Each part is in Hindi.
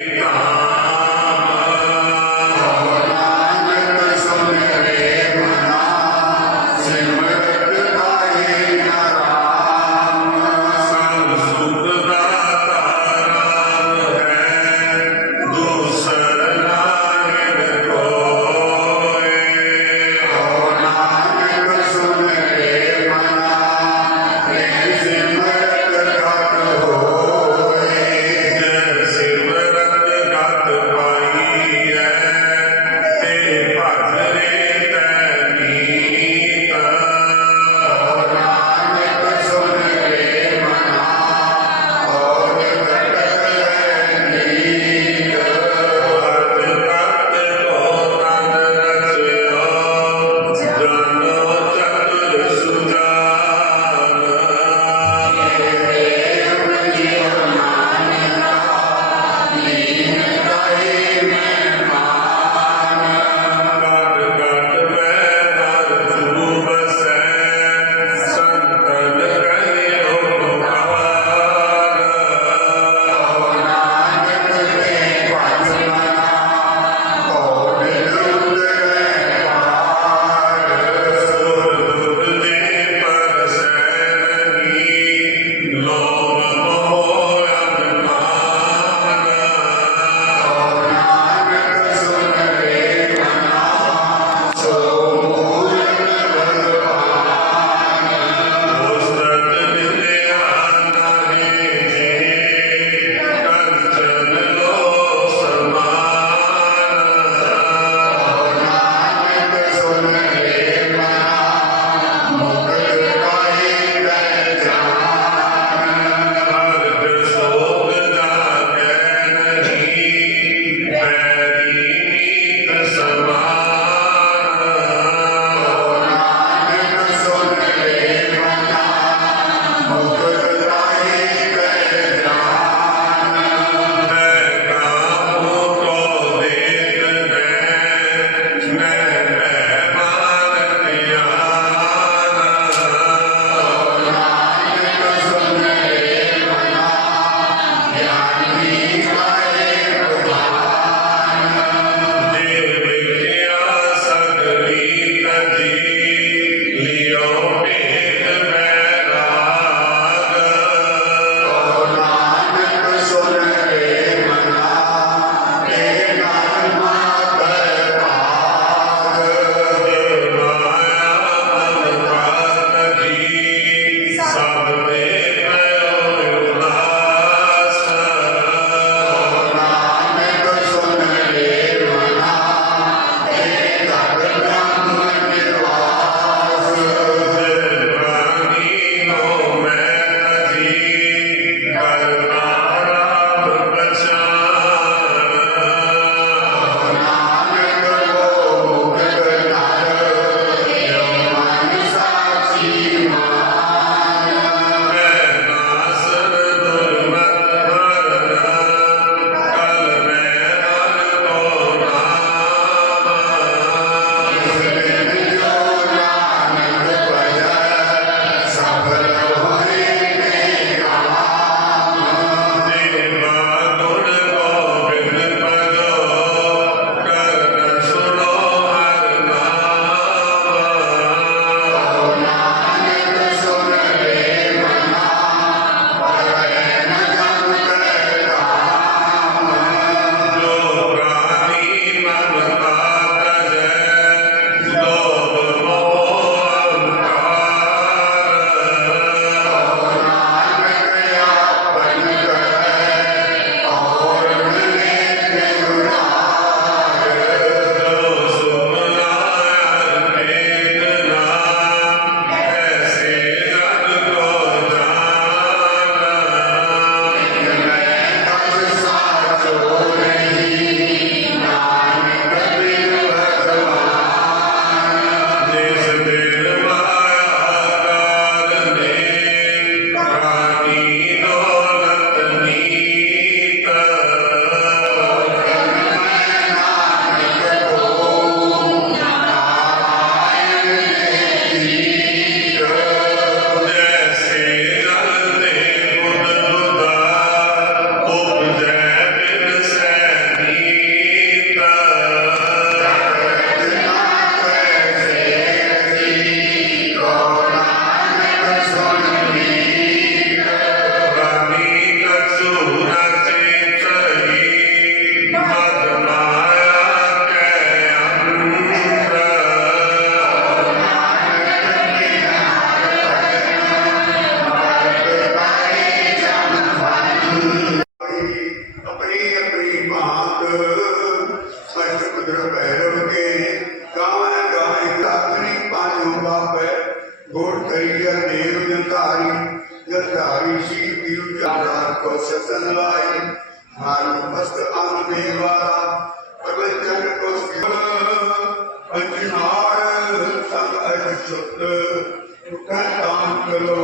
God. अचुत काम करो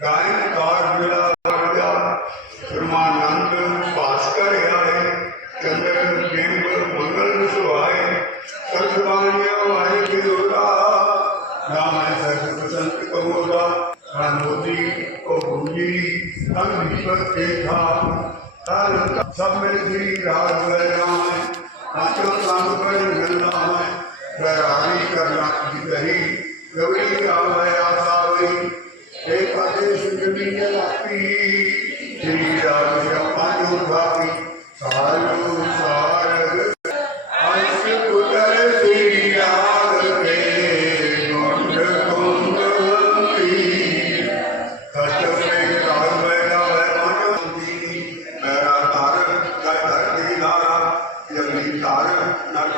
गायन कार मिला गया ब्रह्मानंद भास्कर आए चंद्र बिंब मंगल सुहाए सतवाण्य वाहे विरोधा राम सर्व संत कहोगा मोदी को भूली हम दीपक देखा हर सब में श्री राज राय नाचो संग पर मिलना है बैरागी करना की रही गवरी आवे आसावी एक आदेश ज़मीन लापी श्री राज पांचो भावी सारो सारग अंश पुत्र श्री राग के गुंड कुंडवंती कष्ट में राग में गावे पांचोंती मेरा तार कर धरती धारा यमनी तार न